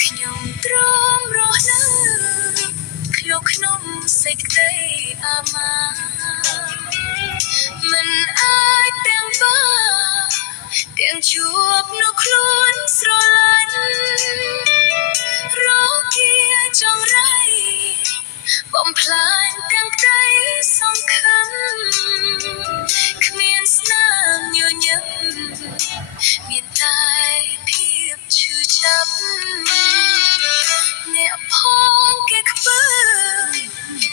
ខ្ញុំទ្រាំរស់នៅក្នុងសេចក្តីអាម៉ាស់មិនអាចទាំងបានទាំងជួបនៅខ្លួនស្រឡាញ់រកគាចង្រៃបំផ្លាញទាំងក្តីសង្ឃឹមគ្មានស្នាមញញឹមមានតែភាពឈឺចាប់អ្នកផងគេខ្ពើ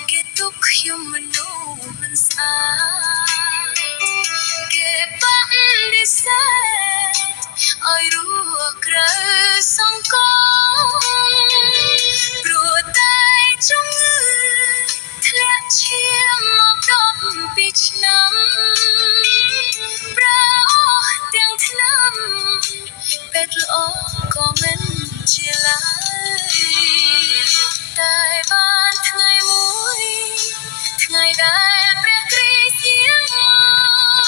គេទុកខ្ញុំមនុស្សមិនស្អាតគេបាក់ឌីសេឲ្យរស់ក្រៅសង្គមព្រោះតែជំងឺធ្លាក់ឈាមមក12ឆ្នាំប្រើអស់ទាំងឆ្នាំពេទ្យល្អក៏មិនជាឡើយតែបានថ្ងៃមួយថ្ងៃដែលព្រះគ្រីស្ទយាងមក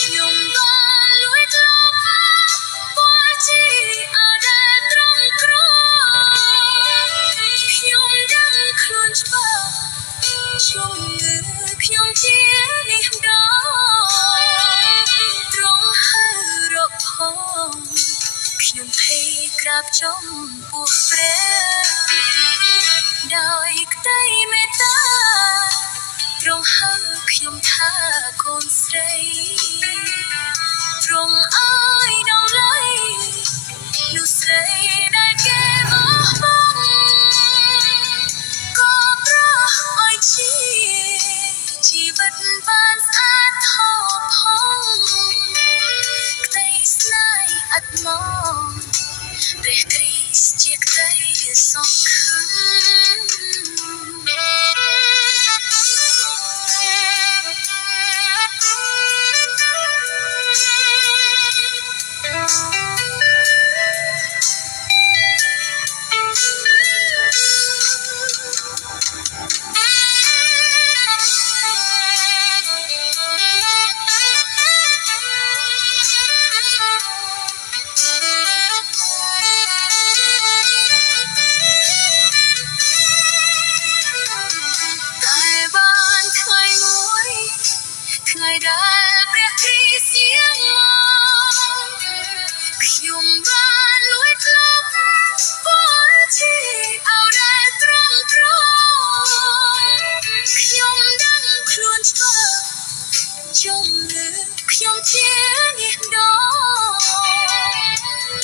ខ្ញុំបានលួចលបពណ៌ជាឲ្យដែលត្រង់ក្រខ្ញុំដឹងខ្លួនច្បាស់ជំងឺខ្ញុំជានេះម្ដងត្រង់ហើយរកផងខ្ញុំភ័យក្រាបចំពោះព្រះដោយក្តីមេត្តាទ្រង់ហៅខ្ញុំថាកូនស្រីទ្រង់អើយដំឡៃនោះស្រីដែលគេបោះបង់ក៏ប្រោះឲ្យជីវិតបានស្អាតថោកផងក្តីស្នេហ៍ឥតមកព្រះគ្រីស្ទជាក្តីសង្ឃឹតែបានថ្ងៃមួយថ្ងៃដែលព្រះគ្រីស្ទយាងមកខ្ញុំបានលួចលបពណ៌ជាឲ្យដែលត្រង់ក្រខ្ញុំដឹងខ្លួនច្បាស់ជំងឺខ្ញុំជានេះម្ដង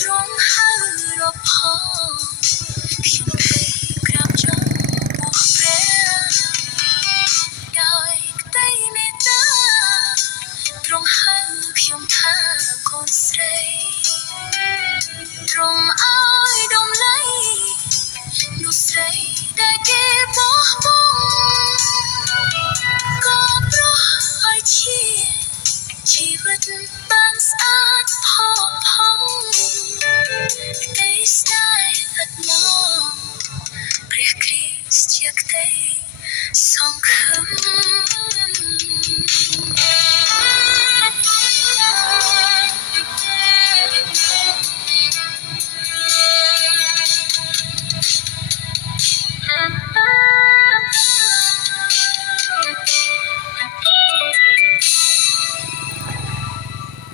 ត្រង់ហើយរកផងខ្ញុំភ័យក្រាបចំពោះព្រះដោយក្តីមេត្តាទ្រង់ហៅខ្ញុំថាកូនស្រីទ្រង់អើយដំឡៃនោះស្រីដែលគេបោះបង់ក៏ប្រោះឲ្យជីវិតបានស្អាតផោះផង់ក្តីស្នេហ៍ឥតមក